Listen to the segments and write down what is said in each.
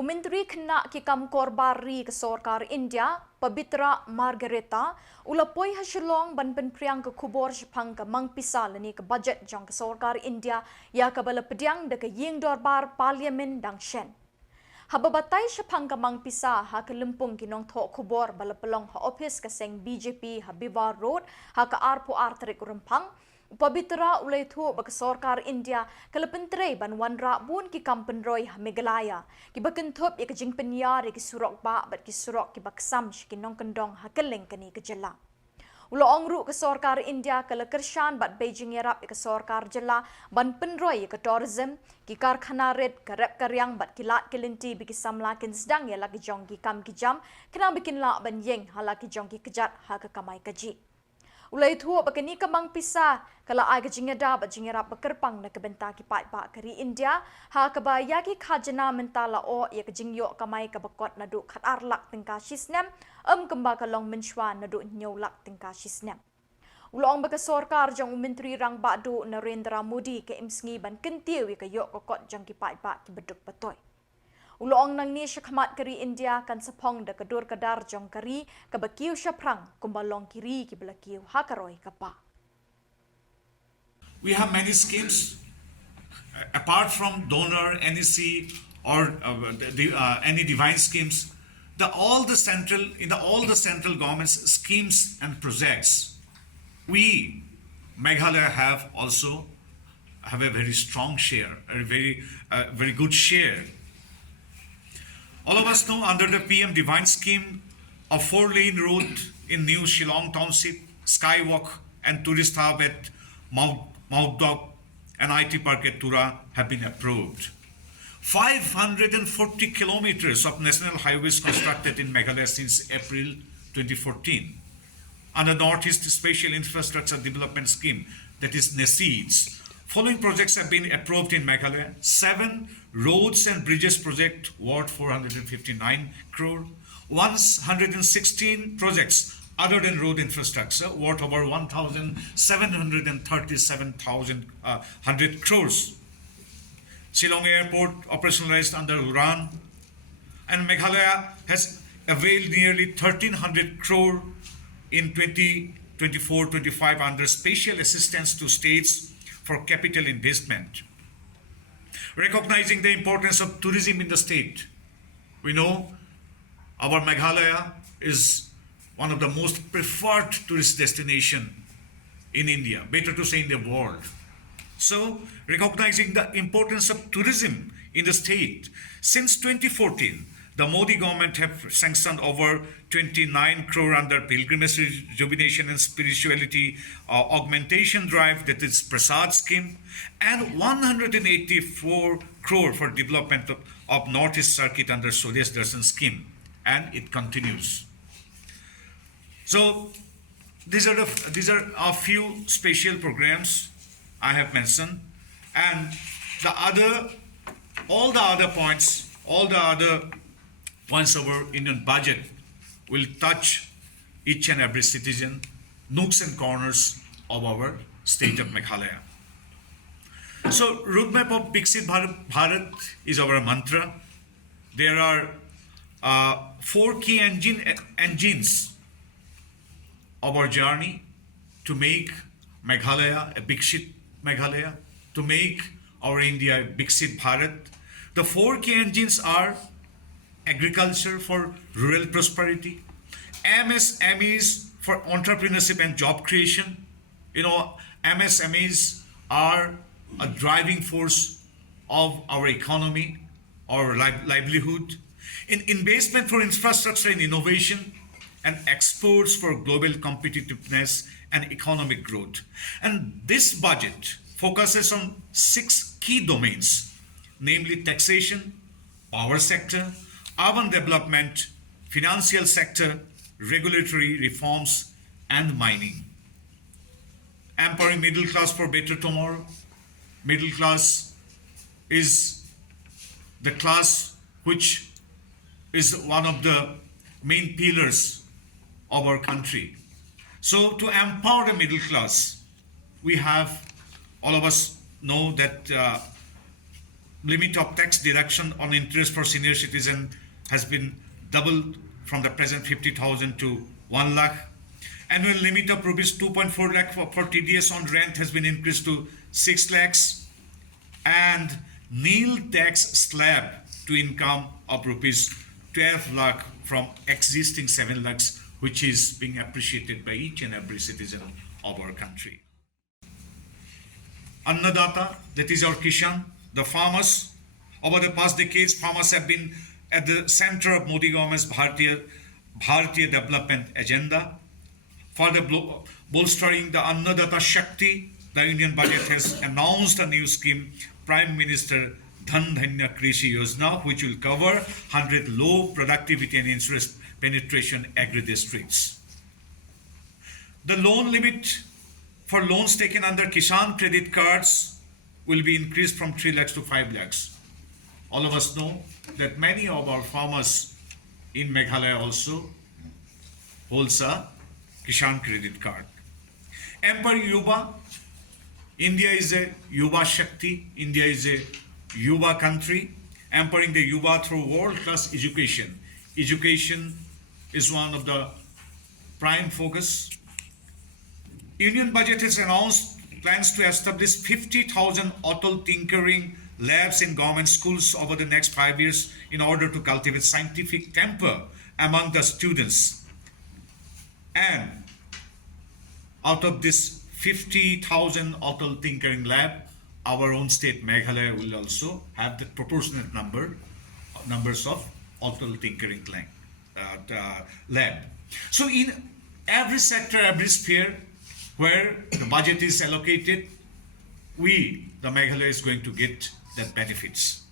Umintri kena kikam korbari ke Sorkar India, Pabitra Margherita, ulapoi ha Shillong ban penpriang ke Khuborjylla ke Mang Pisa lani ke budget jang ke Sorkar India ya ke bala pediang de ke ying dorbar parliamen dang shen. Hababatay syapang ke Mang Pisa ha ke lempung kinong thok Khubor bala pelong ha office ke seng BJP ha Bivar Road ha ke arpu artrik rempang. Pabitra ulay thu bag Sorkar India kalapentre ban wanra bun ki kampenroy Meghalaya ki bakentop ya kajing penyar ki surok ba bat ki surok ki baksam kinong kendong hakeleng kani Khuborjylla. Ulo ongru ke Sorkar India kalakershan bat Beijing yarap ke Khuborjylla ban penroy ke tourism ki karkhana red karep karyang bat kilat kelinti biki Samla kin sedang ya lagi jong ki kam ki jam kena bikin la ban yeng halaki jong ki kejat ha ke kamai kaji. Ulay thu bakani ka Mang Pisa kala ay kajingada ba jingira bakerpang na kabenta ki pai ba kari India ha kabaya ki khajana mentala o ya kajingyo kamay kabakot na du khatar lak tingka shisnem kamba kalong menshwa na du nyaw lak tingka shisnem. Ulong baka Sorkar jang Menteri rang ba du Narendra Modi ke imsngi ban kentiw ya kayo kokot jang ki pai ba ki beduk patoy. Ulong nang ni syakmat kari India kan sapong da kadur kadar jong kari kabakiw syaprang kumbalong kiri ki belakiw hakaroy kapa. We have many schemes apart from donor, NEC or any divine schemes. All the central government's schemes and projects, we Meghalaya have a very strong share, a very good share. All of us know under the PM Divine Scheme, a 4-lane road in new Shillong Township, Skywalk and tourist hub at Mountdog and IT Park at Tura have been approved. 540 kilometers of national highways constructed in Meghalaya since April 2014. Under Northeast Special Infrastructure Development Scheme, that is NEHU, following projects have been approved in Meghalaya. 7 roads and bridges project worth 459 crore. 116 projects other than road infrastructure worth over 1,737,100 crores. Shillong Airport operationalized under URAN, and Meghalaya has availed nearly 1,300 crore in 2024-25 under special assistance to states for capital investment. Recognizing the importance of tourism in the state, we know our Meghalaya is one of the most preferred tourist destination in India, better to say in the world. So, recognizing the importance of tourism in the state, since 2014, the Modi government have sanctioned over 29 crore under pilgrimage rejuvenation and spirituality augmentation drive, that is Prasad scheme, and 184 crore for development of Northeast Circuit under Swadesh Darshan scheme, and it continues. So these are a few special programs I have mentioned, and all the other points of our Indian budget will touch each and every citizen, nooks and corners of our state of Meghalaya. So, roadmap of Viksit Bharat is our mantra. There are 4 key engines of our journey to make Meghalaya a Viksit Meghalaya, to make our India Viksit Bharat. The 4 key engines are agriculture for rural prosperity, MSMEs for entrepreneurship and job creation. You know, MSMEs are a driving force of our economy, our livelihood. In investment for infrastructure and innovation, and exports for global competitiveness and economic growth. And this budget focuses on 6 key domains, namely taxation, power sector, urban development, financial sector, regulatory reforms, and mining. Empowering middle class for better tomorrow. Middle class is the class which is one of the main pillars of our country. So to empower the middle class, we have, all of us know that limit of tax deduction on interest for senior citizen has been doubled from the present 50,000 to 1 lakh. Annual limit of rupees 2.4 lakh for TDS on rent has been increased to 6 lakhs. And nil tax slab to income of rupees 12 lakh from existing 7 lakhs, which is being appreciated by each and every citizen of our country. Annadata, that is our Kishan, the farmers. Over the past decades, farmers have been at the center of Modi government's Bharatiya development agenda. Further bolstering the Annadata Shakti, the Union budget has announced a new scheme, Prime Minister Dhan Dhanya Krishi Yojana, which will cover 100 low productivity and interest penetration agri-districts. The loan limit for loans taken under Kisan credit cards will be increased from 3 lakhs to 5 lakhs. All of us know that many of our farmers in Meghalaya also holds a Kisan credit card. Emperor Yuba, India is a Yuba Shakti, India is a Yuba country, empowering the Yuba through world-class education. Education is one of the prime focus. Union budget has announced plans to establish 50,000 auto tinkering labs in government schools over the next 5 years in order to cultivate scientific temper among the students. And out of this 50,000 auto tinkering lab, our own state Meghalaya will also have the proportionate numbers of auto tinkering lab. So in every sector, every sphere where the budget is allocated, we, the Meghalaya, is going to get the benefits.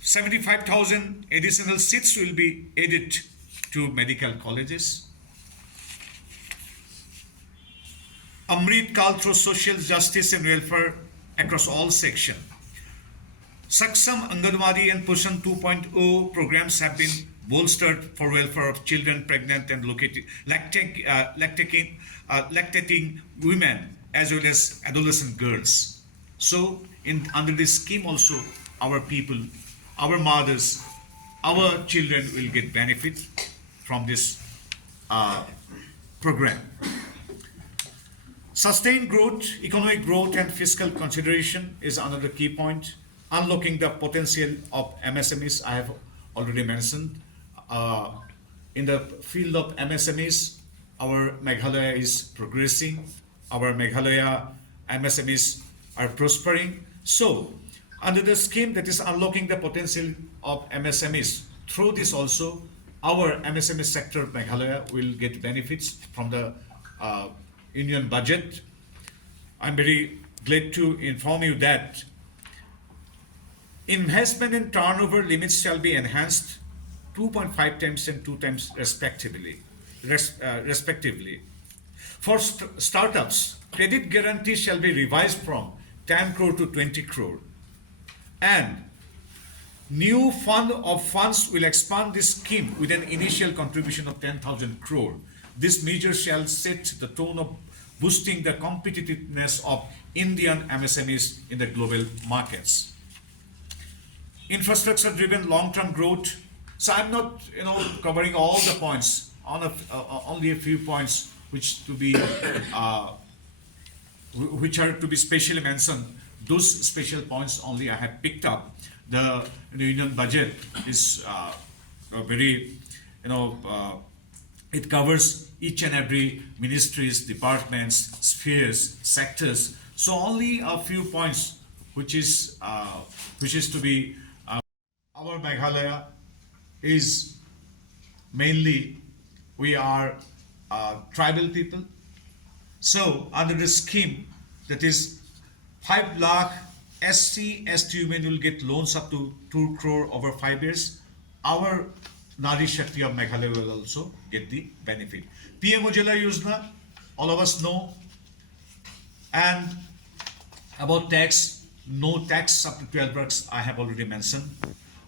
75,000 additional seats will be added to medical colleges. Amrit Kal through social justice and welfare across all sections. Saksam Anganwadi and Pushan 2.0 programs have been bolstered for welfare of children, pregnant and lactating women as well as adolescent girls. So under this scheme also, our people, our mothers, our children will get benefit from this program. Sustained growth, economic growth and fiscal consideration is another key point. Unlocking the potential of MSMEs, I have already mentioned. In the field of MSMEs, our Meghalaya is progressing. Our Meghalaya MSMEs are prospering. So, under the scheme that is unlocking the potential of MSMEs, through this also, our MSME sector of Meghalaya will get benefits from the Union budget. I'm very glad to inform you that investment and turnover limits shall be enhanced 2.5 times and 2 times respectively. For startups, credit guarantee shall be revised from 10 crore to 20 crore. And new fund of funds will expand this scheme with an initial contribution of 10,000 crore. This measure shall set the tone of boosting the competitiveness of Indian MSMEs in the global markets. Infrastructure-driven long-term growth. So I'm not, covering all the points. Only a few points which are to be specially mentioned. Those special points only I have picked up. The Union budget is very, it covers each and every ministries, departments, spheres, sectors. So only a few points which is to be. Our Meghalaya is mainly, we are tribal people. So under the scheme, that is 5 lakh SC, ST women will get loans up to 2 crore over 5 years. Our Nari Shakti of Meghalaya will also get the benefit. Khuborjylla Yojana, all of us know. And about tax, no tax up to 12 lakhs, I have already mentioned.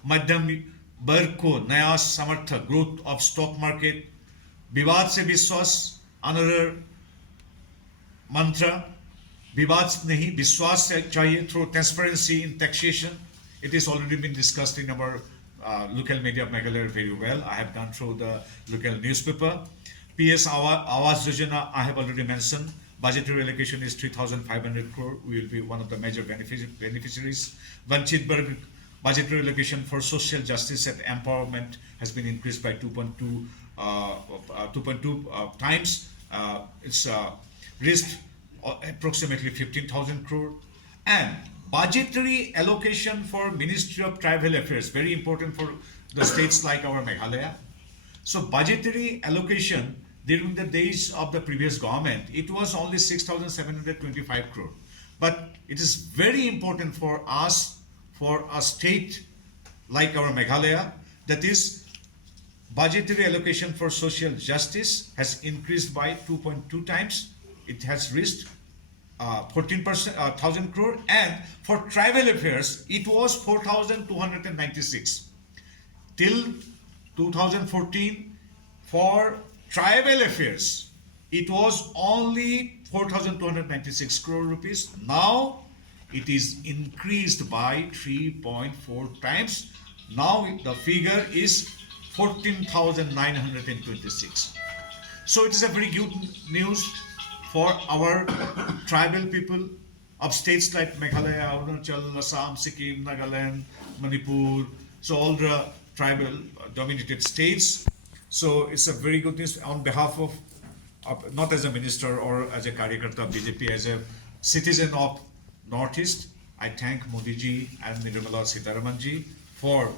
Madhyam वर्ग को नया समर्थ growth of stock market, विवाद से विश्वास, another mantra, विवाद नहीं विश्वास चाहिए through transparency in taxation, It is already been discussed in our local media of Meghalaya very well. I have gone through the local newspaper. PS Awas Yojana, I have already mentioned. Budgetary allocation is 3,500 crore. We will be one of the major beneficiaries. Vanchit Berg budgetary allocation for social justice and empowerment has been increased by 2.2 times. It's reached approximately 15,000 crore. And budgetary allocation for Ministry of Tribal Affairs, very important for the states like our Meghalaya. So budgetary allocation during the days of the previous government, it was only 6,725 crore. But it is very important for us, for a state like our Meghalaya, that is budgetary allocation for social justice has increased by 2.2 times. It has reached 1,000 crore, and for tribal affairs it was 4,296 till 2014. For tribal affairs it was only 4,296 crore rupees. Now it is increased by 3.4 times. Now the figure is 14,926. So it is a very good news for our tribal people of states like Meghalaya, Arunachal, Assam, Sikkim, Nagaland, Manipur, so all the tribal dominated states. So it's a very good news on behalf of not as a minister or as a Karyakarta of BJP, as a citizen of Northeast. I thank Modi ji and Nirmala Sitharaman ji for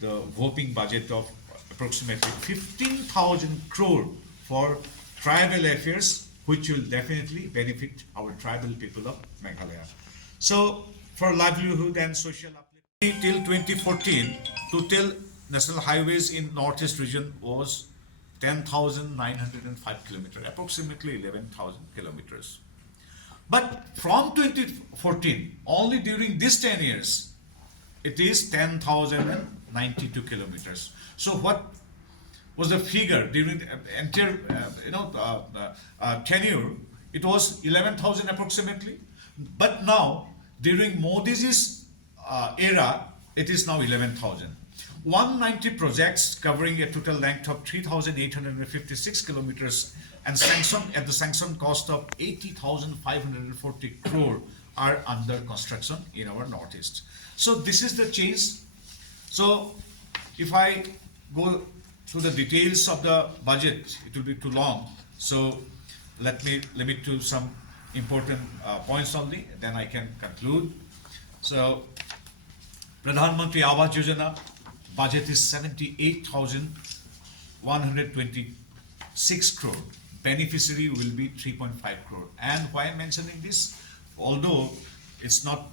the whopping budget of approximately 15,000 crore for tribal affairs, which will definitely benefit our tribal people of Meghalaya. So for livelihood and social upliftment, till 2014, total national highways in Northeast region was 10,905 kilometers, approximately 11,000 kilometers. But from 2014, only during these 10 years, it is 10,092 kilometers. So what was the figure during the entire tenure? It was 11,000 approximately. But now during Modi's era, it is now 11,000. 190 projects covering a total length of 3,856 kilometers and sanctioned at the sanctioned cost of 80,540 crore are under construction in our Northeast. So this is the change. So if I go through the details of the budget, it will be too long. So let me limit to some important points only, then I can conclude. So Pradhan Mantri Awas Yojana budget is 78,126 crore. Beneficiary will be 3.5 crore. And why I'm mentioning this? Although it's not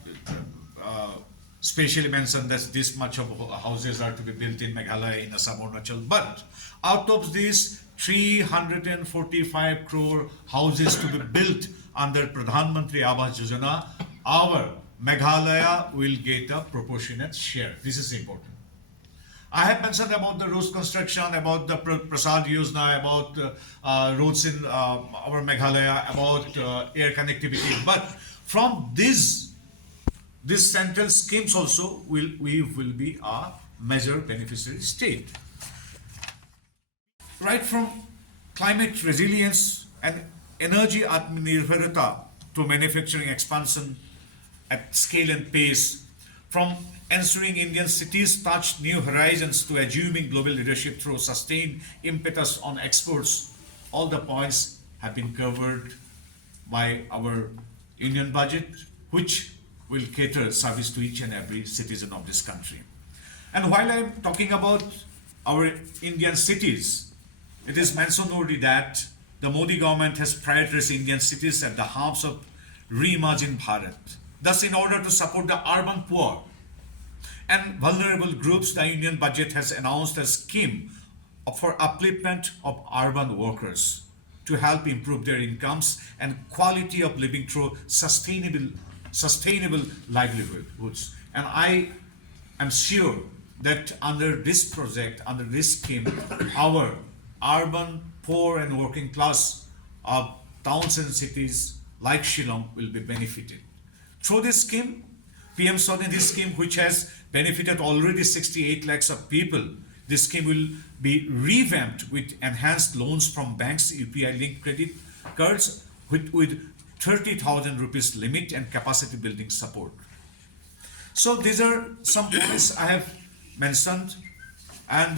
specially mentioned that this much of houses are to be built in Meghalaya, in Assam, Arunachal, but out of these 345 crore houses to be built under Pradhan Mantri Awas Yojana, our Meghalaya will get a proportionate share. This is important. I have mentioned about the roads construction, about the Prasad Yojana, about roads in our Meghalaya, about air connectivity. But from these central schemes also, we will be a major beneficiary state. Right from climate resilience and energy Atmanirbharta to manufacturing expansion at scale and pace, from ensuring Indian cities touch new horizons to assuming global leadership through sustained impetus on exports, all the points have been covered by our union budget, which will cater service to each and every citizen of this country. And while I'm talking about our Indian cities, it is mentioned already that the Modi government has prioritized Indian cities at the hubs of reimagined Bharat. Thus, in order to support the urban poor and vulnerable groups, the union budget has announced a scheme for upliftment of urban workers to help improve their incomes and quality of living through sustainable livelihoods. And I am sure that under this project, under this scheme, our urban poor and working class of towns and cities like Shillong will be benefited. Through this scheme, PM Swadhindhi scheme, which has benefited already 68 lakhs of people. This scheme will be revamped with enhanced loans from banks, UPI linked credit cards with 30,000 rupees limit and capacity building support. So these are some points I have mentioned, and